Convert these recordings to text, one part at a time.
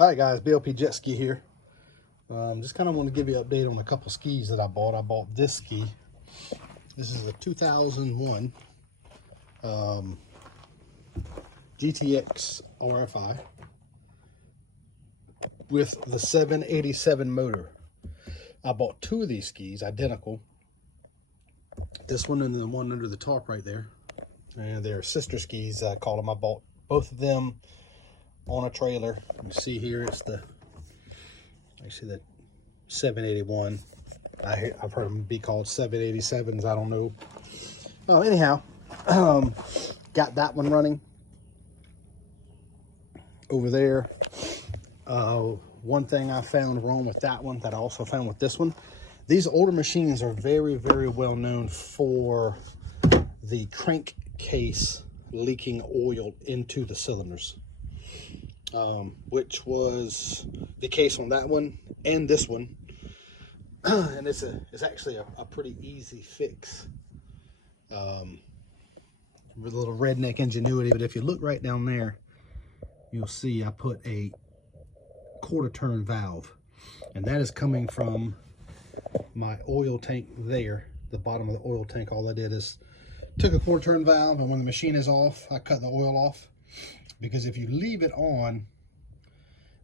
All right, guys, BLP Jet Ski here. Just kind of want to give you an update on a couple skis that I bought. I bought this ski. This is a 2001 GTX RFI with the 787 motor. I bought two of these skis, identical. This one and the one under the tarp right there. And they're sister skis, I call them. I bought both of them on a trailer. You see here, it's the, I see that 781. I've heard them be called 787s. I don't know. Anyhow, got that one running over there. One thing I found wrong with that one that I also found with this one, these older machines are very, very well known for the crankcase leaking oil into the cylinders, which was the case on that one and this one. And it's actually a pretty easy fix with a little redneck ingenuity. But if you look right down there, you'll see I put a quarter turn valve, and that is coming from my oil tank there, the bottom of the oil tank. All I did is took a quarter turn valve, and when the machine is off, I cut the oil off, because if you leave it on,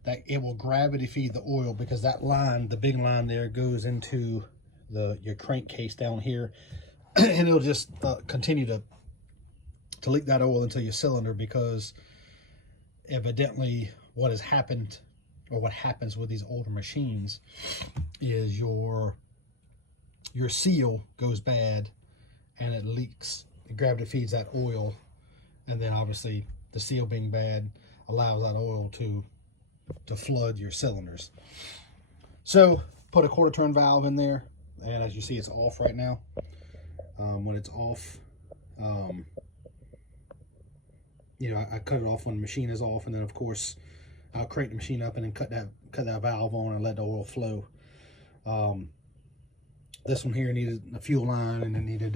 that it will gravity feed the oil, because that line, the big line there, goes into your crankcase down here, and it'll just continue to leak that oil into your cylinder, because evidently what has happened, or what happens with these older machines, is your seal goes bad and it leaks. It gravity feeds that oil, and then obviously the seal being bad allows that oil to flood your cylinders. So put a quarter turn valve in there, and as you see, it's off right now. When it's off, you know, I cut it off when the machine is off, and then of course I'll crank the machine up and then cut that valve on and let the oil flow. This one here needed a fuel line, and it needed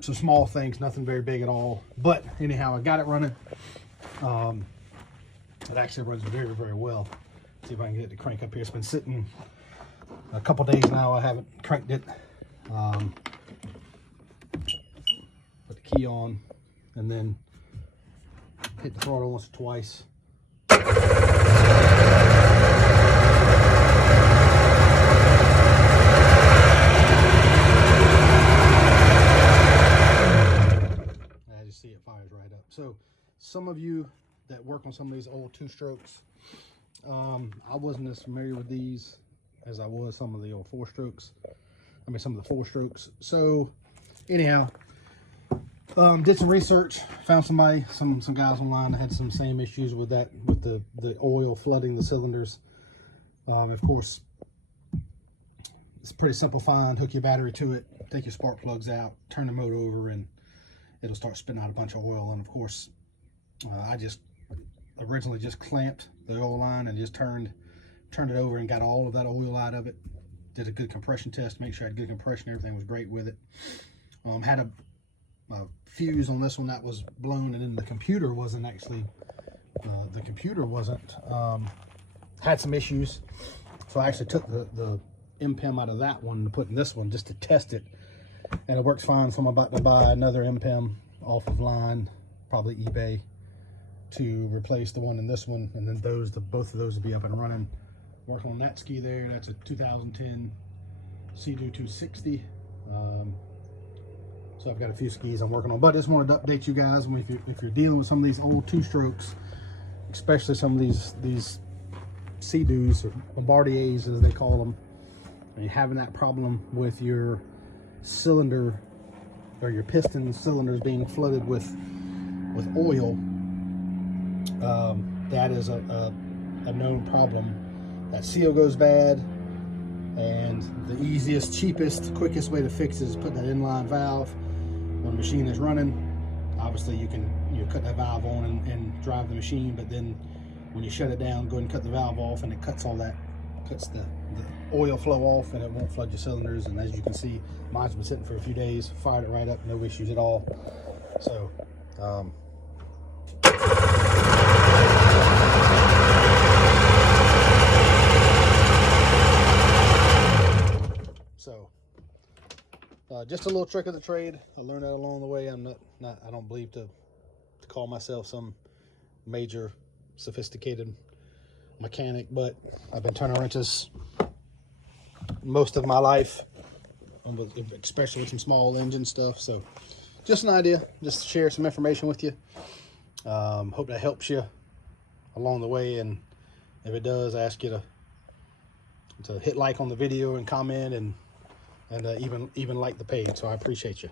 some small things, nothing very big at all. But anyhow, I got it running. It actually runs very, very well. Let's see if I can get it to crank up here. It's been sitting a couple days now. I haven't cranked it. Put the key on, and then hit the throttle once or twice. As you see, it fires right up. So some of you that work on some of these old two-strokes, I wasn't as familiar with these as I was some of the old four-strokes. I mean, some of the four-strokes. So anyhow, did some research, found some guys online that had some same issues with that, with the oil flooding the cylinders. Of course, it's pretty simple find. Hook your battery to it, take your spark plugs out, turn the motor over, and it'll start spitting out a bunch of oil. And of course, I just originally just clamped the oil line and just turned it over and got all of that oil out of it. Did a good compression test to make sure I had good compression. Everything was great with it. Had a fuse on this one that was blown, and then the computer wasn't actually had some issues, so I actually took the MPEM out of that one to put in this one just to test it, and it works fine. So I'm about to buy another MPEM off of line, probably eBay, to replace the one in this one, and then both of those will be up and running. Working on that ski there. That's a 2010 Sea-Doo 260. So I've got a few skis I'm working on, but I just wanted to update you guys. If you're dealing with some of these old two-strokes, especially some of these Sea-Doos, or Bombardiers as they call them, and you're having that problem with your cylinder or your piston cylinders being flooded with oil, that is a known problem. That seal goes bad, and the easiest, cheapest, quickest way to fix it is put that inline valve when the machine is running. Obviously you cut that valve on and drive the machine, but then when you shut it down, go ahead and cut the valve off, and it cuts the oil flow off, and it won't flood your cylinders. And as you can see, mine's been sitting for a few days, fired it right up, no issues at all. So Just a little trick of the trade. I learned that along the way. I don't believe to call myself some major sophisticated mechanic, but I've been turning wrenches most of my life, especially with some small engine stuff. So just an idea, just to share some information with you. Hope that helps you along the way, and if it does, I ask you to hit like on the video and comment, and even like the page. So I appreciate you.